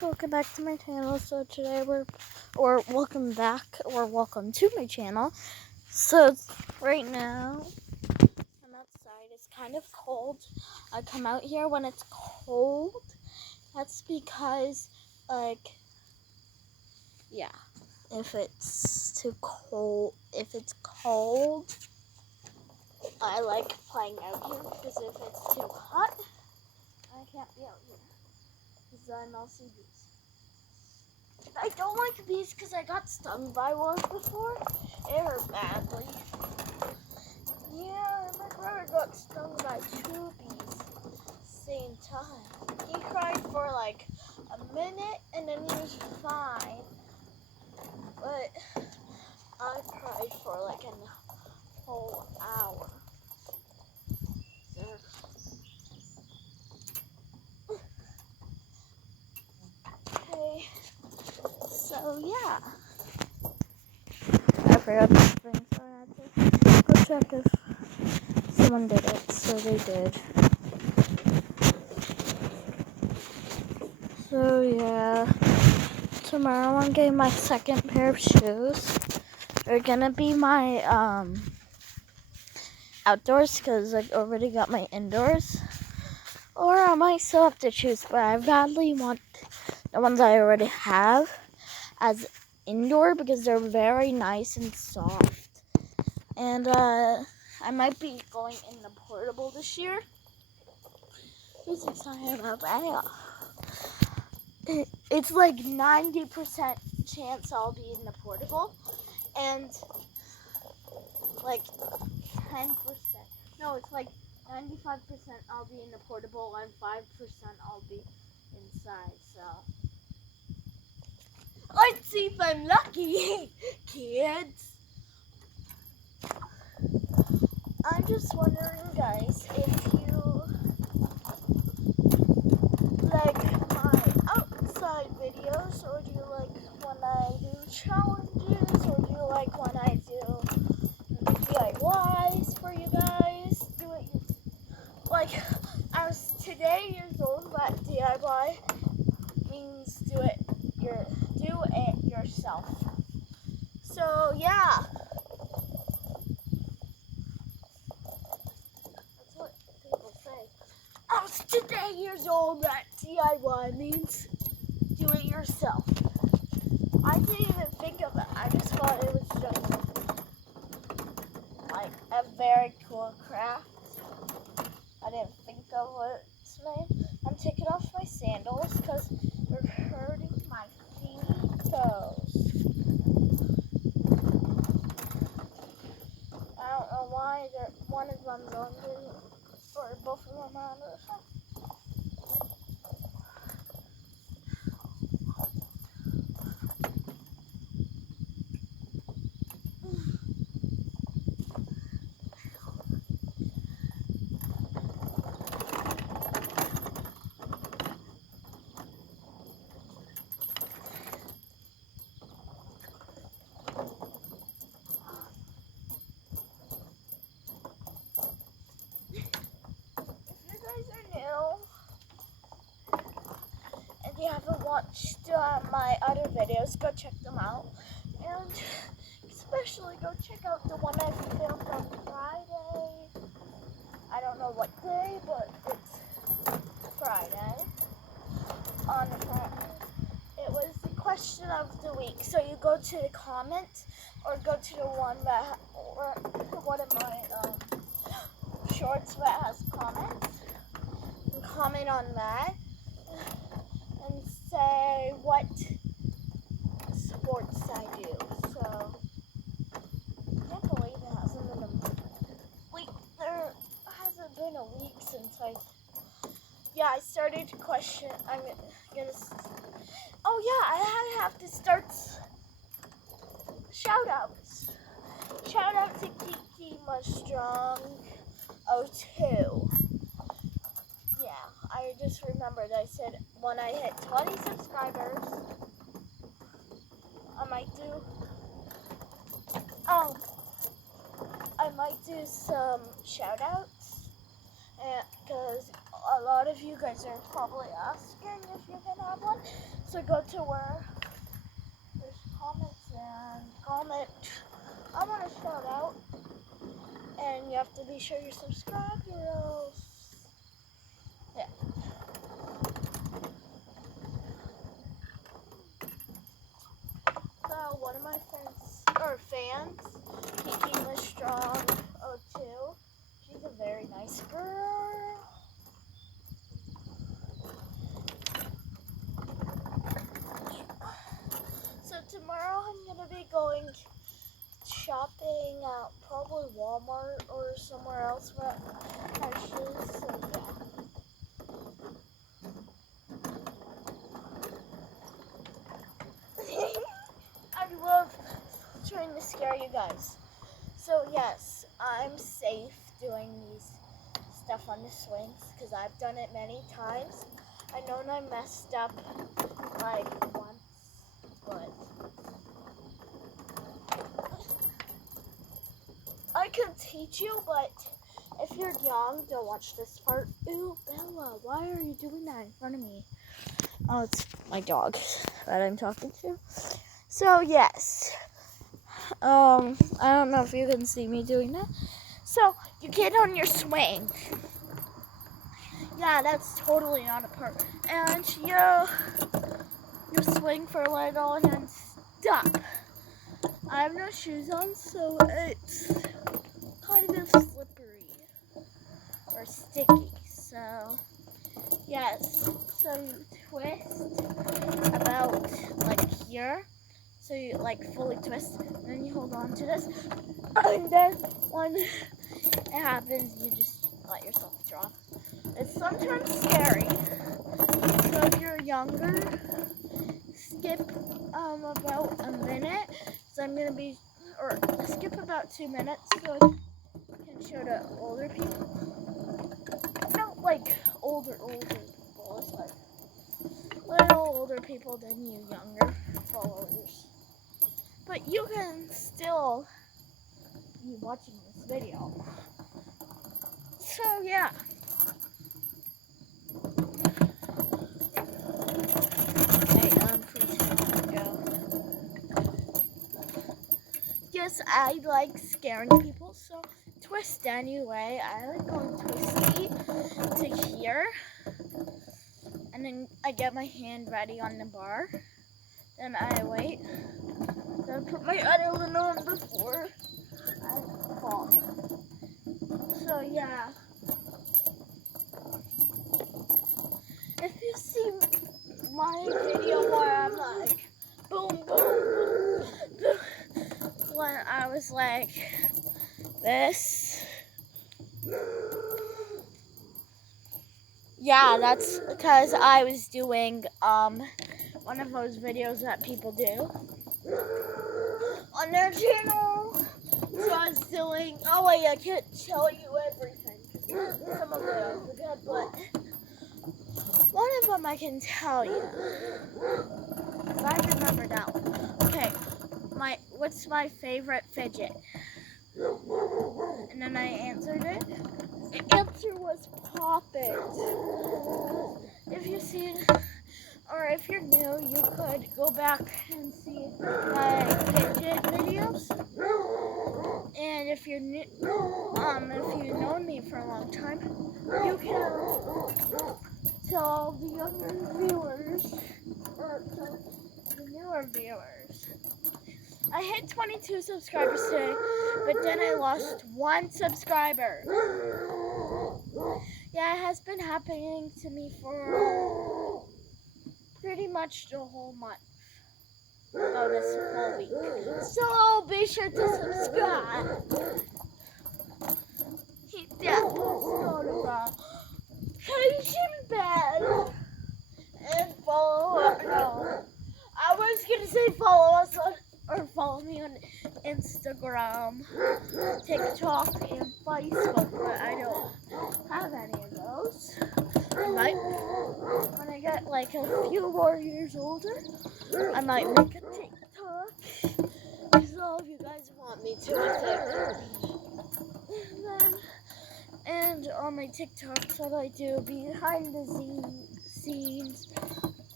Welcome back to my channel. So today welcome back or welcome to my channel. So right now I'm outside. It's kind of cold. I come out here when it's cold. That's because if it's too cold, if it's cold, I like playing out here because if it's too hot, I can't be out here because then I'll see bees. I don't like bees because I got stung by one before. It hurt badly. Yeah, my brother got stung by 2 bees same time. He cried for like a minute and then he was fine. But I cried for like a whole hour. Okay, so yeah. I forgot this thing, so I had to go check if someone did it. So they did. So yeah, tomorrow I'm getting my second pair of shoes. They're gonna be my outdoors because I already got my indoors. Or I might still have to choose, but I badly want the ones I already have as indoor because they're very nice and soft. And I might be going in the portable this year. Who's excited about that? It's like 90% chance I'll be in the portable and like 10%. No, it's like 95% I'll be in the portable and 5% I'll be inside. So let's see if I'm lucky, kids. I'm just wondering, guys, if you like my outside videos, or do you like when I do challenges, or do you like when I do DIYs for you guys? I was today years old, but DIY means do it yourself. So yeah. That's what people say. I was today years old, but DIY means do it yourself. I didn't even think of it. I just thought it was just like a very cool craft. I didn't think of what its name. I'm taking off my sandals because they're hurting my toes. I don't know why one of them's under, or both of them are under. If you haven't watched my other videos, go check them out. And especially go check out the one I filmed on Friday. I don't know what day, but it's Friday. On Friday. It was the question of the week. So you go to the comments or go to the one of my shorts that has comments. And comment on that. And say what sports I do. So I can't believe it hasn't been a week. There hasn't been a week since I started to question. I'm gonna. Oh yeah, I have to start shout outs. Shout out to Kiki Mustrong 02. Yeah, I just remembered I said when I hit 20 subscribers, I might do some shout outs because a lot of you guys are probably asking if you can have one. So go to where there's comments and comment. I want to shout out. And you have to be sure you subscribe or else. Yeah. So one of my fans, Kiki was Strong 02. She's a very nice girl. So tomorrow I'm gonna be going shopping at probably Walmart or somewhere else where I have shoes. So yeah. I love trying to scare you guys. So yes, I'm safe doing these stuff on the swings because I've done it many times. I know I messed up like once, but I can teach you, but if you're young, don't watch this part. Ooh, Bella, why are you doing that in front of me? Oh, it's my dog that I'm talking to. So yes, I don't know if you can see me doing that. So you get on your swing. Yeah, that's totally not a part. And you swing for a little and then stop. I have no shoes on, so it's kind of slippery or sticky. So yes, so you twist about like here. So you like fully twist, and then you hold on to this, and then when it happens, you just let yourself drop. It's sometimes scary, so if you're younger, skip about a minute, so I'm going to be, or skip about 2 minutes, so I can show to older people. Not like older people, it's like little older people than you younger followers. But you can still be watching this video. So yeah. Yes, I like scaring people, so twist anyway. I like going twisty to here. And then I get my hand ready on the bar. Then I wait. Then I put my other one on before I fall. So yeah. If you see my video where I'm like boom, boom, boom, boom, when I was like this. Yeah, that's because I was doing one of those videos that people do on their channel. So I was doing, oh wait, I can't tell you everything. Some of it I forget, but one of them I can tell you. I remember that one. Okay, what's my favorite fidget? And then I answered it. The answer was Pop It. If you see it, or if you're new, you could go back and see my fidget videos. And if you're new, if you've known me for a long time, you can tell the younger viewers, or tell the newer viewers. I hit 22 subscribers today, but then I lost 1 subscriber. Yeah, it has been happening to me for pretty much the whole month. Oh, this whole week. So be sure to subscribe. Hit that post notification bell and follow. No, I was gonna say follow us on, or follow me on Instagram, TikTok, and Facebook, but I don't have any of those. I might, when I get like a few more years older, I might make a TikTok, because all of you guys want me to, I think. And on my TikToks, what I do behind the scenes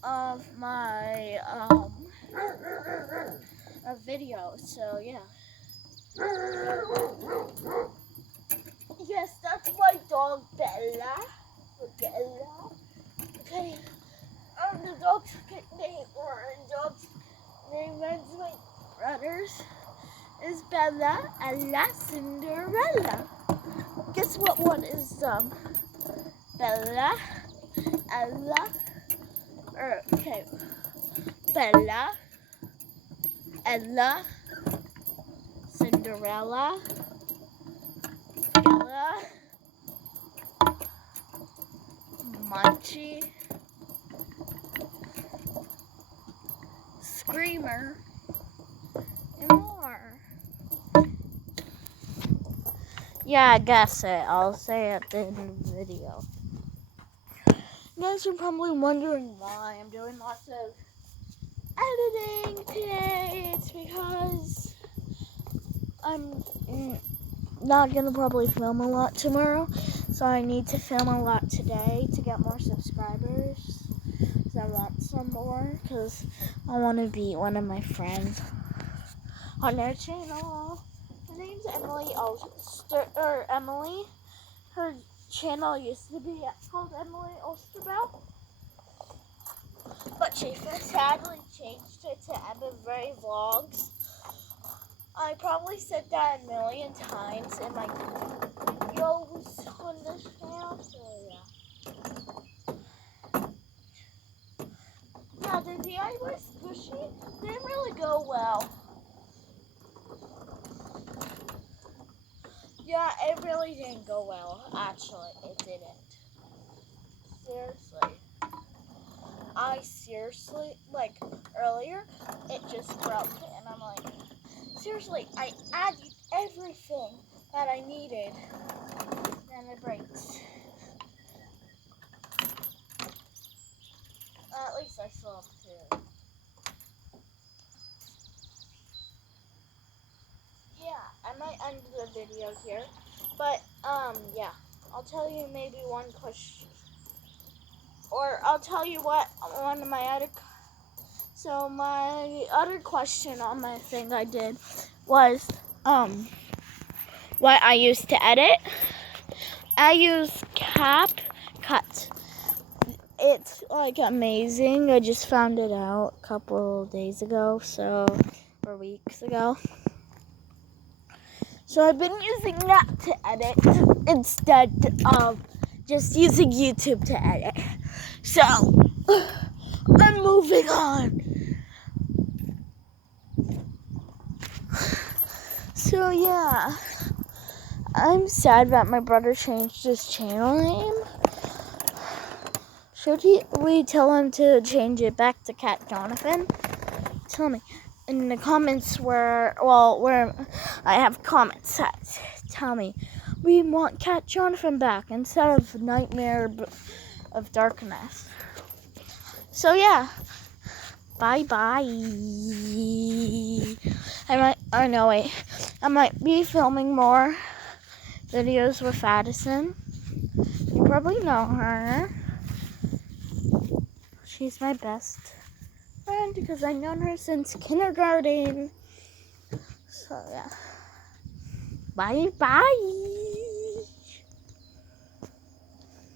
of my videos. So yeah. Yes, that's my dog Bella. Bella. Okay. The dog's name, or dog's name runs my brothers, is Bella, Ella, Cinderella. Guess what one is Bella, Ella, okay, Bella, Ella, Cinderella, Bella, Munchie, Screamer, and more. Yeah, I guess it. I'll say it at the end of the video. You guys are probably wondering why I'm doing lots of editing today. It's because I'm not going to probably film a lot tomorrow. So I need to film a lot today to get more subscribers. Because I want some more. Because I want to beat one of my friends on their channel. Her name's Emily Emily. Her channel used to be called Emily Osterbell. But she sadly changed it to Emma Ray Vlogs. I probably said that a million times in my videos on this channel, so yeah. Yeah, the DIY squishy didn't really go well. Yeah, it really didn't go well. Actually, it didn't. Seriously. Like, earlier, it just broke. And I'm like, seriously, I added everything that I needed. And it breaks. At least I still have two. Yeah, I might end the video here. But, yeah. I'll tell you maybe one question. Or I'll tell you what one of my other... So my other question on my thing I did was, what I used to edit. I use CapCut. It's like amazing. I just found it out a couple days ago, or weeks ago. So I've been using that to edit instead of just using YouTube to edit. So I'm moving on. So yeah, I'm sad that my brother changed his channel name. Should we tell him to change it back to Cat Jonathan? Tell me in the comments where I have comments that tell me we want Cat Jonathan back instead of Nightmare of Darkness. So yeah, bye. I might be filming more videos with Addison. You probably know her. She's my best friend because I've known her since kindergarten. So yeah. Bye.